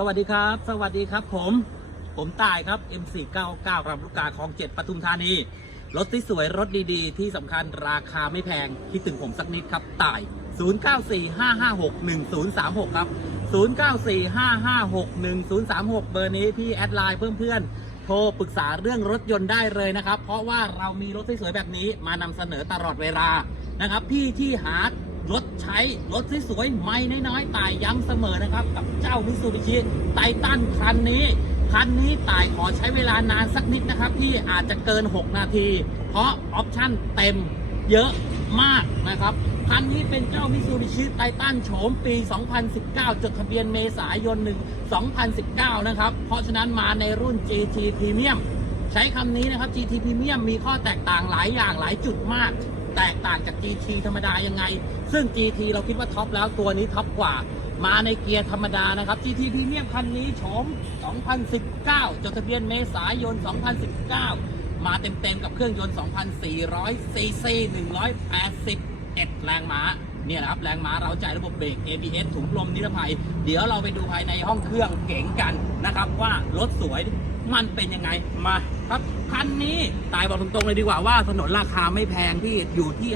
สวัสดีครับ สวัสดีครับผม ผมตายครับ M499 รำลูกกาคลองเจ็ดปทุมธานี รถที่สวยรถดีๆ ที่สำคัญราคาไม่แพง คิดถึงผมสักนิดครับตาย 0945561036 ครับ 0945561036 เบอร์นี้พี่แอดไลน์เพื่อนๆ โทรปรึกษาเรื่องรถยนต์ได้เลยนะครับ เพราะว่าเรามีรถที่สวยแบบนี้มานำเสนอตลอดเวลานะครับ พี่ที่หา รถใช้รถที่สวยไม่น้อยๆตายย้ำเสมอนะครับ กับเจ้ามิซูบิชิไททันคันนี้ คันนี้ตายขอใช้เวลานานสักนิดนะครับที่อาจจะเกิน 6 นาที เพราะออปชั่นเต็มเยอะมากนะครับ คันนี้เป็นเจ้ามิซูบิชิไททันโฉมปี 2019 จดทะเบียนเมษายน 1 2019 นะครับ เพราะฉะนั้นมาในรุ่น GT Premium ใช้คำนี้นะครับ GT Premium มีข้อแตกต่างหลายอย่างหลายจุดมาก แตกต่างจาก GT ธรรมดายังไง ซึ่ง GT เราคิดว่าท็อปแล้วตัวนี้ท็อปกว่า มาในเกียร์ธรรมดานะครับ GT Premium คันนี้โฉม 2019 จดทะเบียนเมษายน 2019 มาเต็มๆกับเครื่องยนต์ 2,400 ซีซี 181 แรงม้าเนี่ยนะครับแรงม้าเราใจระบบเบรก ABS ถุงลมนิรภัย เดี๋ยวเราไปดูภายในห้องเครื่องเก๋งกันนะครับว่ารถสวย มันเป็นยังไงมาครับคันนี้ตายบอกตรงๆเลยดีกว่าว่าถนนราคาไม่แพงที่อยู่ที่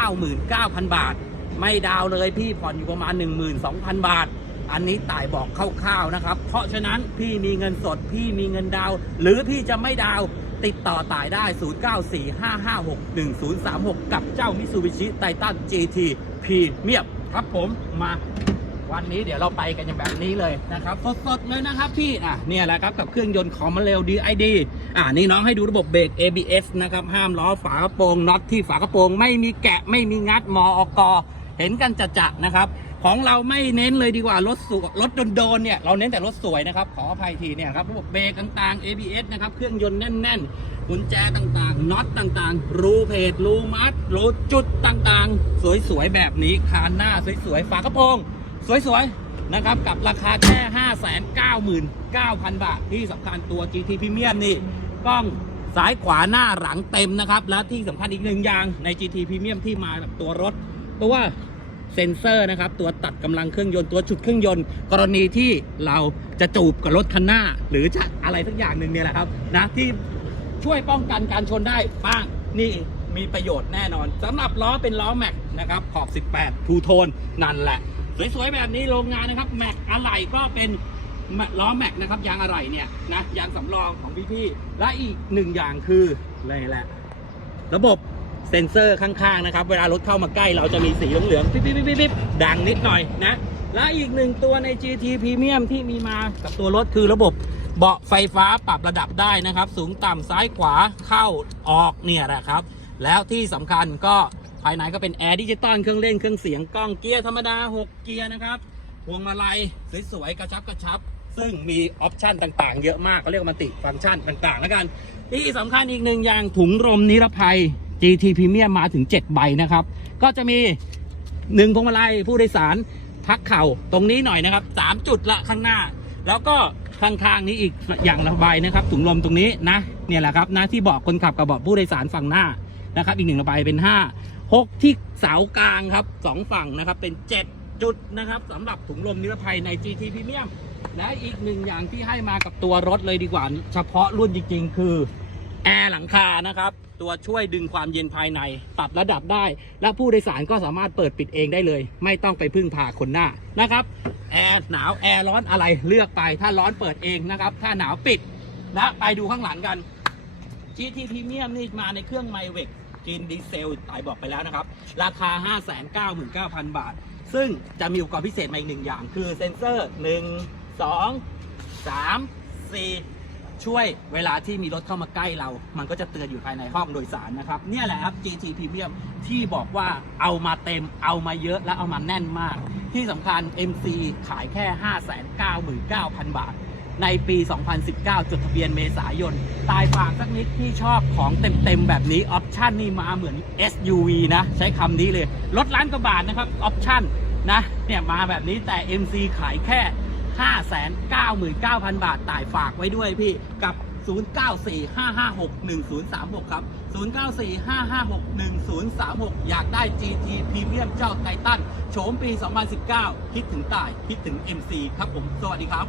599,000 บาท ไม่ดาวเลยพี่ผ่อนอยู่ประมาณ 12,000 บาท อันนี้ตายบอกคร่าวๆนะครับ เพราะฉะนั้นพี่มีเงินสดพี่มีเงินดาว หรือพี่จะไม่ดาวติดต่อตายได้ 0945561036 กับเจ้ามิ t ูบิชิไททัน GT พรีเมียมครับผมมา วันนี้เดี๋ยวเราไปกันอย่างแบบนี้เลยนะครับสดๆเลยนะครับพี่อะเนี่ยแหละครับกับเครื่องยนต์ของมาเร็ว DID อ่านี่น้องให้ดูระบบเบรก ABS นะครับห้ามล้อฝากระโปรงน็อตที่ฝากระโปรงไม่มีแกะไม่มีงัดมออกอเห็นกันจะๆนะครับของเราไม่เน้นเลยดีกว่ารถสวยรถโดนๆเนี่ยเราเน้นแต่รถสวยนะครับขออภัยทีเนี่ยครับระบบเบรกต่างๆ ABS นะครับเครื่องยนต์แน่นๆกุญแจต่างๆน็อตต่างๆ รูเพจรูมัดรูจุดต่างๆ สวยๆแบบนี้คานหน้าสวยๆฝากระโปรง สวยๆ นะครับ กับราคาแค่ 599,000 บาท ที่สำคัญตัว GT Premium นี่กล้องซ้ายขวาหน้าหลังเต็มนะครับ และที่สำคัญอีกหนึ่งอย่างใน GT Premium ที่มาแบบตัวรถ ตัวเซ็นเซอร์นะครับ ตัวตัดกำลังเครื่องยนต์ตัวจุดเครื่องยนต์ กรณีที่เราจะจูบกับรถคันหน้า หรือจะอะไรสักอย่างหนึ่งเนี่ยแหละครับนะที่ช่วยป้องกันการชนได้บ้างนี่มีประโยชน์แน่นอนสำหรับล้อเป็นล้อแม็กนะครับขอบ 18 ทูโทนนั่นแหละ สวยๆแบบนี้โรงงานนะครับแม็กอะไหล่ก็เป็นล้อแม็กนะครับยางอะไหล่เนี่ยนะยางสำรองของพี่ๆและอีกหนึ่งอย่างคืออะไรแหละ ระบบเซ็นเซอร์ข้างๆนะครับ เวลารถเข้ามาใกล้เราจะมีสีเหลืองๆปิ๊บปิ๊บปิ๊บปิ๊บดังนิดหน่อยนะ และอีกหนึ่งตัวใน GT Premium ที่มีมากับตัวรถคือระบบเบาะไฟฟ้าปรับระดับได้นะครับ สูงต่ำซ้ายขวาเข้าออกเนี่ยแหละครับ แล้วที่สำคัญก็ ภายในก็เป็นแอร์ดิจิตอลเครื่องเล่นเครื่องเสียงกล้องเกียร์ธรรมดา 6 เกียร์นะครับพวงมาลัยสวยๆกระชับกระชับ ซึ่งมีออปชันต่างๆ เยอะมากเขาเรียกว่ามันติฟังก์ชันต่างๆแล้วกันที่สำคัญอีกหนึ่งอย่างถุงลมนิรภัย GT Premium มาถึง 7 ใบนะครับ ก็จะมี 1พวงมาลัยผู้โดยสารพักเข่าตรงนี้หน่อยนะครับ 3 จุดละข้างหน้า แล้วก็ข้างๆนี้อีกอย่างละใบนะครับ ถุงลมตรงนี้นะเนี่ยแหละครับนะที่เบอกคนขับกับเบาะผู้โดยสารฝั่งหน้านะครับ อีกหนึ่งระใบเป็น 5 6ที่เสากลางครับสองฝั่งนะครับ เป็น7จุดนะครับสำหรับถุงลมนิรภัยใน GT Premium และอีกหนึ่งอย่างที่ให้มากับตัวรถเลยดีกว่า เฉพาะรุ่นจริง ๆ คือแอร์หลังคานะครับ ตัวช่วยดึงความเย็นภายในปรับระดับได้ และผู้โดยสารก็สามารถเปิดปิดเองได้เลย ไม่ต้องไปพึ่งพาคนหน้านะครับแอร์หนาวแอร์ร้อนอะไรเลือกไป ถ้าร้อนเปิดเองนะครับ ถ้าหนาวปิดและไปดูข้างหลังกัน GT Premium นี่มาในเครื่องไมเวก จีนดีเซลตายบอกไปแล้วนะครับ ราคา 599,000 บาท ซึ่งจะมีอุปกรณ์พิเศษมาอีกหนึ่งอย่าง คือเซ็นเซอร์ 1 2 3 4ช่วยเวลาที่มีรถเข้ามาใกล้เรา มันก็จะเตือนอยู่ภายในห้องโดยสารนะครับ เนี่ยแหละครับ GT Premium ที่บอกว่าเอามาเต็ม เอามาเยอะและเอามาแน่นมาก ที่สำคัญ MC ขายแค่ 599,000 บาท ในปี 2019 จดทะเบียนเมษายน ตายฝากสักนิดที่ชอบของเต็มๆ แบบนี้ ออปชั่นนี่มาเหมือน SUV นะ ใช้คำนี้เลยลดล้านกว่าบาทนะครับ ออปชั่นนะ เนี่ยมาแบบนี้แต่ MC ขายแค่ 599,000 บาทตายฝากไว้ด้วยพี่กับ 0945561036 ครับ 0945561036 อยากได้ GT Premium เจ้าไททันโฉมปี 2019 คิดถึงตาย คิดถึง MC ครับผม สวัสดีครับ